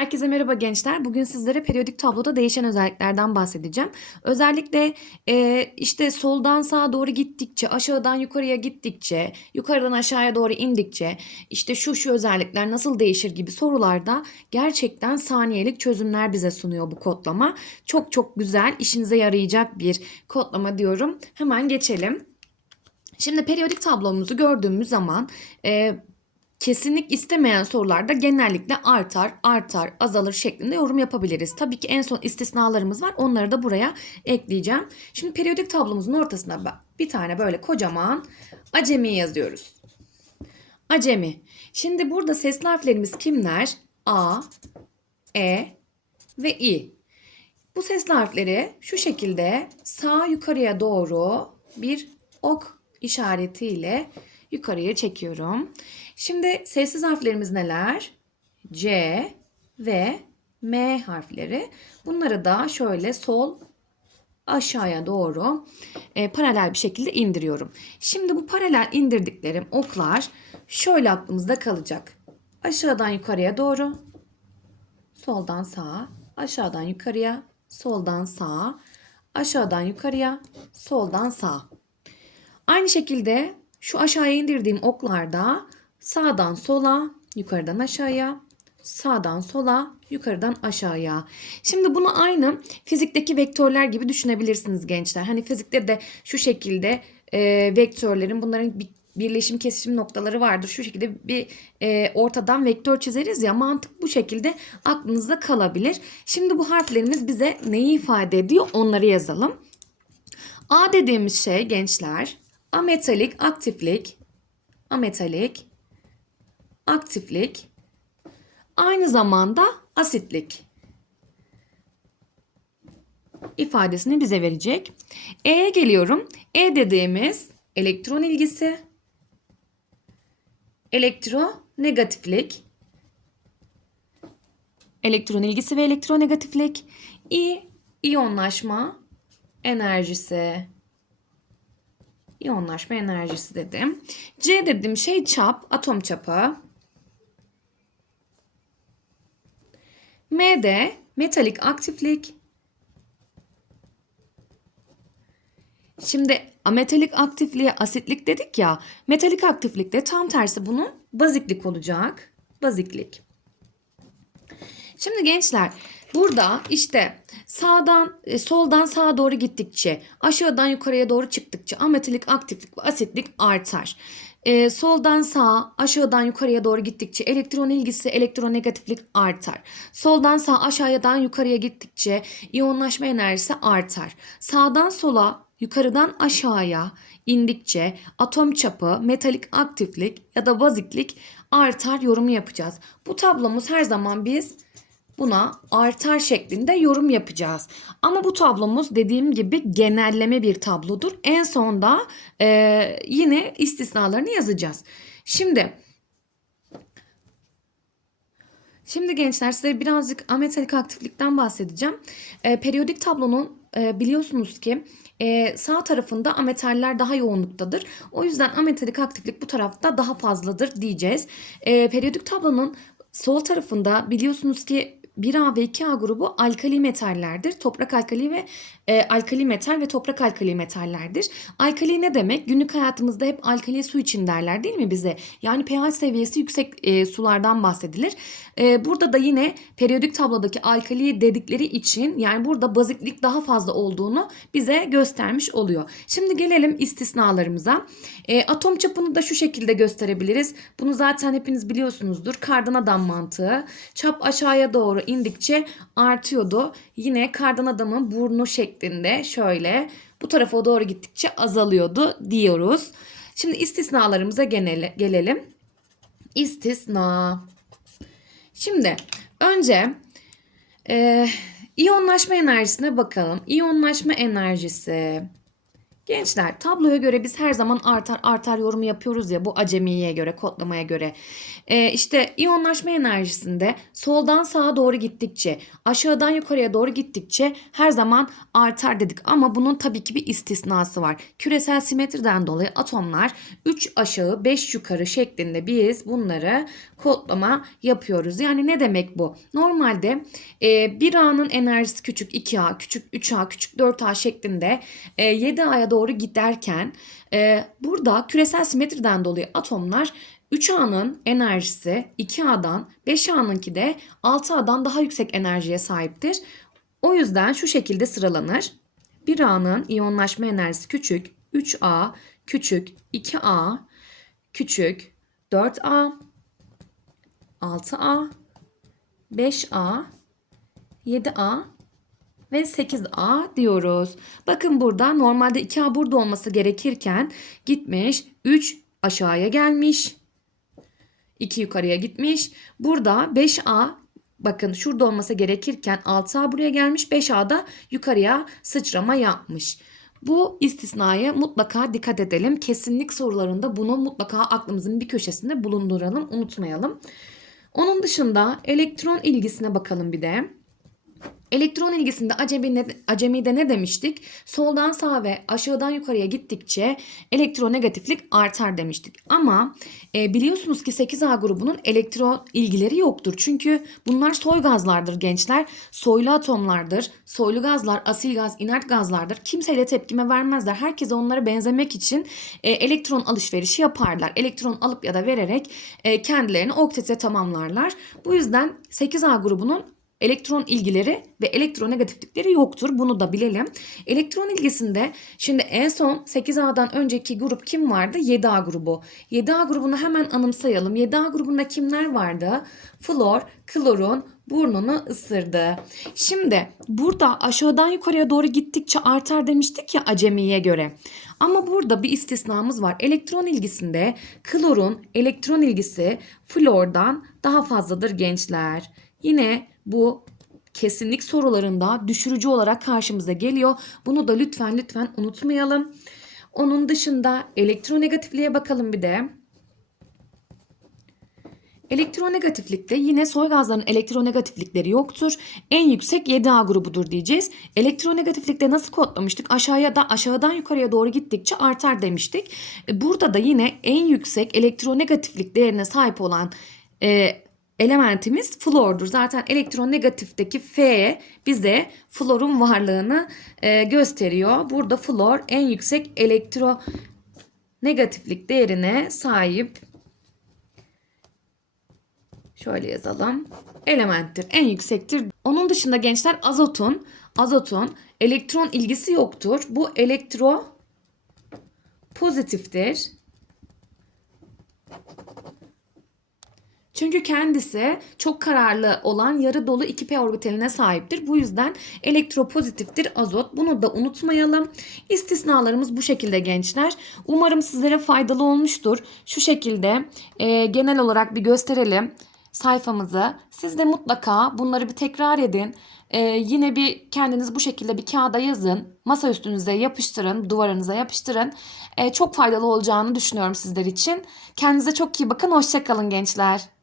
Herkese merhaba gençler. Bugün sizlere periyodik tabloda değişen özelliklerden bahsedeceğim. Özellikle e, işte soldan sağa doğru gittikçe, aşağıdan yukarıya gittikçe, yukarıdan aşağıya doğru indikçe, işte şu şu özellikler nasıl değişir gibi sorularda gerçekten saniyelik çözümler bize sunuyor bu kodlama. Çok çok güzel, işinize yarayacak bir kodlama diyorum. Hemen geçelim. Şimdi periyodik tablomuzu gördüğümüz zaman e, kesinlik istemeyen sorularda genellikle artar, artar, azalır şeklinde yorum yapabiliriz. Tabii ki en son istisnalarımız var. Onları da buraya ekleyeceğim. Şimdi periyodik tablomuzun ortasına bir tane böyle kocaman acemi yazıyoruz. Acemi. Şimdi burada sesli harflerimiz kimler? A, E ve İ. Bu sesli harfleri şu şekilde sağ yukarıya doğru bir ok işaretiyle yukarıya çekiyorum. Şimdi sessiz harflerimiz neler? C ve M harfleri. Bunları da şöyle sol aşağıya doğru e, paralel bir şekilde indiriyorum. Şimdi bu paralel indirdiklerim oklar şöyle aklımızda kalacak. Aşağıdan yukarıya doğru, soldan sağa, aşağıdan yukarıya, soldan sağa, aşağıdan yukarıya, soldan sağa. Aynı şekilde şu aşağıya indirdiğim oklarda sağdan sola, yukarıdan aşağıya, sağdan sola, yukarıdan aşağıya. Şimdi bunu aynı fizikteki vektörler gibi düşünebilirsiniz gençler. Hani fizikte de şu şekilde e, vektörlerin bunların bir birleşim kesişim noktaları vardır. Şu şekilde bir e, ortadan vektör çizeriz ya mantık bu şekilde aklınızda kalabilir. Şimdi bu harflerimiz bize neyi ifade ediyor onları yazalım. A dediğimiz şey gençler ametalik aktiflik, ametalik aktiflik aynı zamanda asitlik ifadesini bize verecek. E'ye geliyorum. E dediğimiz elektron ilgisi, elektronegatiflik, elektron ilgisi ve elektronegatiflik, İ iyonlaşma enerjisi. İyonlaşma enerjisi dedim. C dediğim şey çap, atom çapı. De metalik aktiflik. Şimdi ametalik aktifliğe asitlik dedik ya. Metalik aktiflikte tam tersi bunun baziklik olacak. Baziklik. Şimdi gençler burada işte sağdan e, soldan sağa doğru gittikçe aşağıdan yukarıya doğru çıktıkça ametalik aktiflik ve asitlik artar. E, soldan sağa aşağıdan yukarıya doğru gittikçe elektron ilgisi elektronegatiflik artar. Soldan sağa aşağıdan yukarıya gittikçe iyonlaşma enerjisi artar. Sağdan sola yukarıdan aşağıya indikçe atom çapı, metalik aktiflik ya da baziklik artar yorumu yapacağız. Bu tablomuz her zaman biz buna artar şeklinde yorum yapacağız. Ama bu tablomuz dediğim gibi genelleme bir tablodur. En sonda e, yine istisnalarını yazacağız. Şimdi Şimdi gençler size birazcık ametalik aktiflikten bahsedeceğim. E, periyodik tablonun e, biliyorsunuz ki e, sağ tarafında ametaller daha yoğunluktadır. O yüzden ametalik aktiflik bu tarafta daha fazladır diyeceğiz. E, periyodik tablonun sol tarafında biliyorsunuz ki 1A ve 2A grubu alkali metallerdir. Toprak alkali ve e, alkali metal ve toprak alkali metallerdir. Alkali ne demek? Günlük hayatımızda hep alkali su için derler değil mi bize? Yani pH seviyesi yüksek e, sulardan bahsedilir. E, burada da yine periyodik tablodaki alkali dedikleri için yani burada baziklik daha fazla olduğunu bize göstermiş oluyor. Şimdi gelelim istisnalarımıza. E, atom çapını da şu şekilde gösterebiliriz. Bunu zaten hepiniz biliyorsunuzdur. Kardan adam mantığı. Çap aşağıya doğru indikçe artıyordu. Yine kardan adamın burnu şeklinde şöyle bu tarafa doğru gittikçe azalıyordu diyoruz. Şimdi istisnalarımıza genele- gelelim. İstisna. Şimdi önce e, iyonlaşma enerjisine bakalım. İyonlaşma enerjisi. Gençler tabloya göre biz her zaman artar artar yorumu yapıyoruz ya bu acemiye göre kodlamaya göre. Ee, işte iyonlaşma enerjisinde soldan sağa doğru gittikçe aşağıdan yukarıya doğru gittikçe her zaman artar dedik. Ama bunun tabii ki bir istisnası var. Küresel simetriden dolayı atomlar 3 aşağı 5 yukarı şeklinde biz bunları kodlama yapıyoruz. Yani ne demek bu? Normalde e, bir A'nın enerjisi küçük 2A, küçük 3A, küçük 4A şeklinde e, 7A'ya doğru giderken e, burada küresel simetriden dolayı atomlar 3A'nın enerjisi 2A'dan 5A'nınki de 6A'dan daha yüksek enerjiye sahiptir. O yüzden şu şekilde sıralanır. 1A'nın iyonlaşma enerjisi küçük, 3A küçük, 2A küçük, 4A 6A, 5A, 7A ve 8A diyoruz. Bakın burada normalde 2A burada olması gerekirken gitmiş 3 aşağıya gelmiş. 2 yukarıya gitmiş. Burada 5A bakın şurada olması gerekirken 6A buraya gelmiş. 5A da yukarıya sıçrama yapmış. Bu istisnaya mutlaka dikkat edelim. Kesinlik sorularında bunu mutlaka aklımızın bir köşesinde bulunduralım, unutmayalım. Onun dışında elektron ilgisine bakalım bir de. Elektron ilgisinde acemi ne, acemide ne demiştik? Soldan sağa ve aşağıdan yukarıya gittikçe elektronegatiflik artar demiştik. Ama e, biliyorsunuz ki 8A grubunun elektron ilgileri yoktur. Çünkü bunlar soy gazlardır gençler. Soylu atomlardır. Soylu gazlar, asil gaz, inert gazlardır. Kimseyle tepkime vermezler. Herkese onlara benzemek için e, elektron alışverişi yaparlar. Elektron alıp ya da vererek e, kendilerini oktete tamamlarlar. Bu yüzden 8A grubunun elektron ilgileri ve elektronegatiflikleri yoktur. Bunu da bilelim. Elektron ilgisinde şimdi en son 8A'dan önceki grup kim vardı? 7A grubu. 7A grubunu hemen anımsayalım. 7A grubunda kimler vardı? Flor, klorun, burnunu ısırdı. Şimdi burada aşağıdan yukarıya doğru gittikçe artar demiştik ya acemiye göre. Ama burada bir istisnamız var. Elektron ilgisinde klorun elektron ilgisi flordan daha fazladır gençler. Yine bu kesinlik sorularında düşürücü olarak karşımıza geliyor. Bunu da lütfen lütfen unutmayalım. Onun dışında elektronegatifliğe bakalım bir de. Elektronegatiflikte yine soy gazların elektronegatiflikleri yoktur. En yüksek 7A grubudur diyeceğiz. Elektronegatiflikte nasıl kodlamıştık? Aşağıya da aşağıdan yukarıya doğru gittikçe artar demiştik. E, Burada da yine en yüksek elektronegatiflik değerine sahip olan e, elementimiz flordur. Zaten elektronegatifteki F bize florun varlığını e, gösteriyor. Burada flor en yüksek elektronegatiflik değerine sahip. Şöyle yazalım. Elementtir. En yüksektir. Onun dışında gençler azotun azotun elektron ilgisi yoktur. Bu elektro pozitiftir. Çünkü kendisi çok kararlı olan yarı dolu 2p orbitaline sahiptir. Bu yüzden elektropozitiftir azot. Bunu da unutmayalım. İstisnalarımız bu şekilde gençler. Umarım sizlere faydalı olmuştur. Şu şekilde e, genel olarak bir gösterelim sayfamızı. Siz de mutlaka bunları bir tekrar edin. Ee, yine bir kendiniz bu şekilde bir kağıda yazın. Masa üstünüze yapıştırın, duvarınıza yapıştırın. Ee, çok faydalı olacağını düşünüyorum sizler için. Kendinize çok iyi bakın. Hoşçakalın gençler.